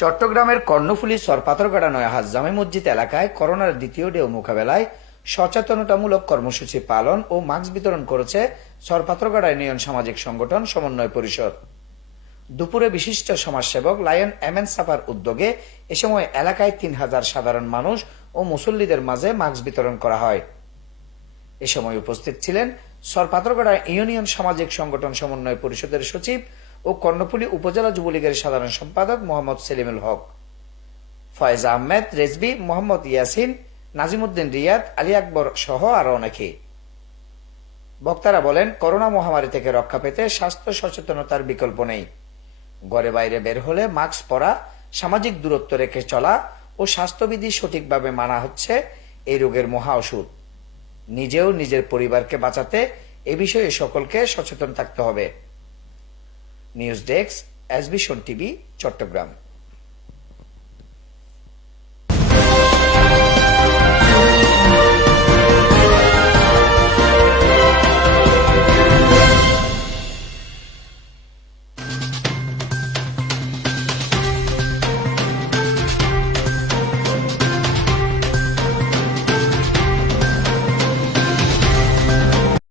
চট্টগ্রামের কর্ণফুলী সরপাথরগাড়া নয়াহাজ জামে মসজিদ এলাকায় করোনার দ্বিতীয় ঢেউ মোকাবেলায় সচেতনতামূলক কর্মসূচি পালন ও মাস্ক বিতরণ করেছে সরপাথরগাড়া ইউনিয়ন সামাজিক সংগঠন সমন্বয় পরিষদ। দুপুরে বিশিষ্ট সমাজসেবক লায়ন এমএন সাফার উদ্যোগে এ সময় এলাকায় ৩,০০০ সাধারণ মানুষ ও মুসল্লিদের মাঝে মাস্ক বিতরণ করা হয়। এ সময় উপস্থিত ছিলেন সরপাথরগাড়া ইউনিয়ন সামাজিক সংগঠন সমন্বয় পরিষদের সচিব ও কর্ণফুলী উপজেলা যুবলীগের সাধারণ সম্পাদক মোহাম্মদ সেলিমুল হক, ফয়েজ আহমেদ রেজবি, মোহাম্মদ ইয়াসিন, নাজিমুদ্দিন রিয়াদ, আলী আকবর সহ আরো অনেকে। বক্তারা বলেন, করোনা মহামারী থেকে রক্ষা পেতে স্বাস্থ্য সচেতনতার বিকল্প নেই। ঘরে বাইরে বের হলে মাস্ক পরা, সামাজিক দূরত্ব রেখে চলা ও স্বাস্থ্যবিধি সঠিকভাবে মানা হচ্ছে এই রোগের মহা ওষুধ। নিজেও নিজের পরিবারকে বাঁচাতে এ বিষয়ে সকলকে সচেতন থাকতে হবে। News desk, SB TV, Chittagong.